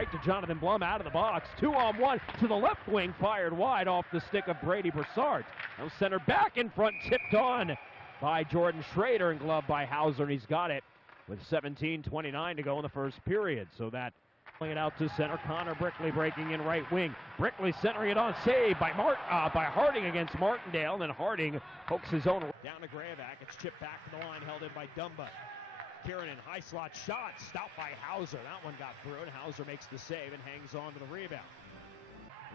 right to Jonathan Blum out of the box. 2-on-1 to the left wing, fired wide off the stick of Brady Broussard. Now center back in front, tipped on by Jordan Schrader and gloved by Hauser, and he's got it with 17:29 to go in the first period. So that playing it out to center. Connor Brickley breaking in right wing. Brickley centering it on, save by Harding against Martindale. And then Harding pokes his own. Down to Grayback. It's chipped back to the line, held in by Dumba. Kieran in high slot shot, stopped by Hauser. That one got through, and Hauser makes the save and hangs on to the rebound.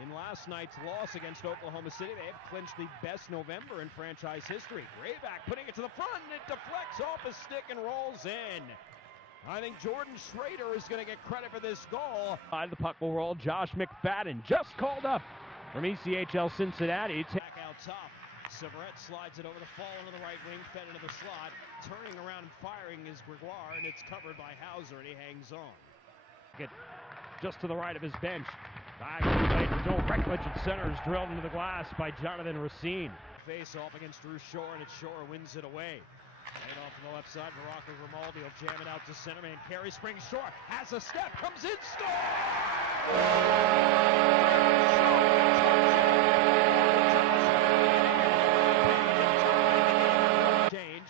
In last night's loss against Oklahoma City, they have clinched the best November in franchise history. Grayback putting it to the front, and it deflects off a stick and rolls in. I think Jordan Schrader is going to get credit for this goal. The puck will roll. Josh McFadden just called up from ECHL Cincinnati. Back out top. Severette slides it over the fall into the right wing, fed into the slot. Turning around and firing is Gregoire, and it's covered by Hauser, and he hangs on. Just to the right of his bench. Diving for Joel Reckledge at center is drilled into the glass by Jonathan Racine. Face off against Drew Shore, and it's Shore wins it away. Right off on the left side, Baraka Grimaldi will jam it out to center. Man carry, springs Shore, has a step, comes in, Change,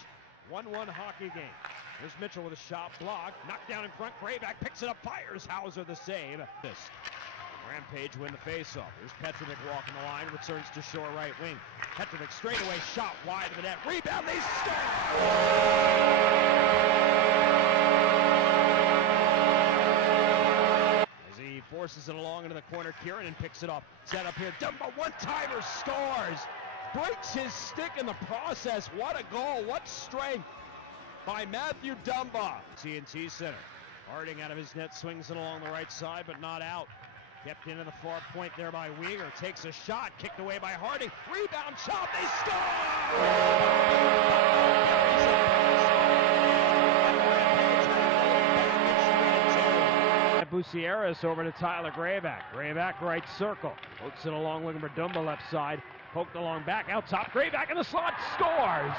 1-1 hockey game. There's Mitchell with a shot block, knocked down in front, Grayback picks it up, fires, Hauser the save. Rampage win the faceoff. Here's Petrovic walking the line, returns to Shore right wing. Petrovic straightaway shot wide of the net. Rebound, they score! As he forces it along into the corner, Kieran picks it up. Set up here, Dumba, one-timer, scores! Breaks his stick in the process. What a goal, what strength by Matthew Dumba. TNT center. Harding out of his net, swings it along the right side, but not out. Kept into the far point there by Weegar. Takes a shot, kicked away by Harding. Rebound shot, they score! Bucieras over to Tyler Grayback. Grayback right circle. Pokes it along with Dumba left side. Poked along back, out top. Grayback in the slot, scores!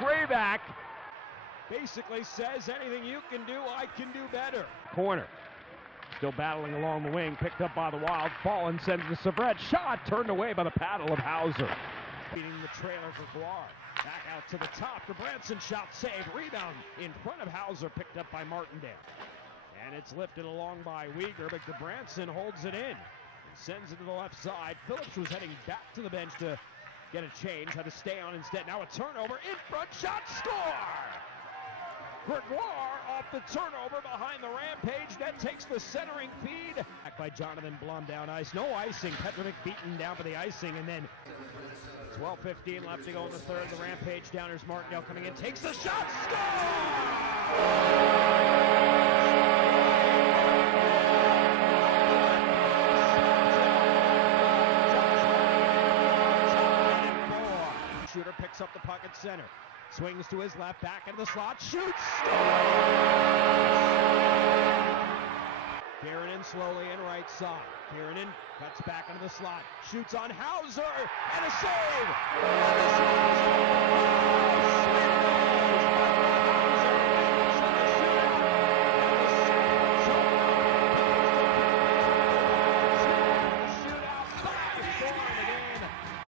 Grayback basically says, anything you can do, I can do better. Corner. Still battling along the wing, picked up by the Wild. Fallen sends to Severette. Shot turned away by the paddle of Hauser. Beating the trailer for Guar. Back out to the top. The Branson shot save. Rebound in front of Hauser, picked up by Martindale. And it's lifted along by Weegar, but Branson holds it in. And sends it to the left side. Phillips was heading back to the bench to get a change. Had to stay on instead. Now a turnover. In front. Shot. Score! Gregoire off the turnover behind the Rampage net, takes the centering feed. Back by Jonathan Blum down ice. No icing. Petrovic beaten down for the icing, and then 12:15 left to go in the third. The Rampage down. Here's Martindale coming in, takes the shot. Score! Shooter picks up the puck at center. Swings to his left, back into the slot, shoots! Kieran slowly in right side. Kieran cuts back into the slot, shoots on Hauser, and a save!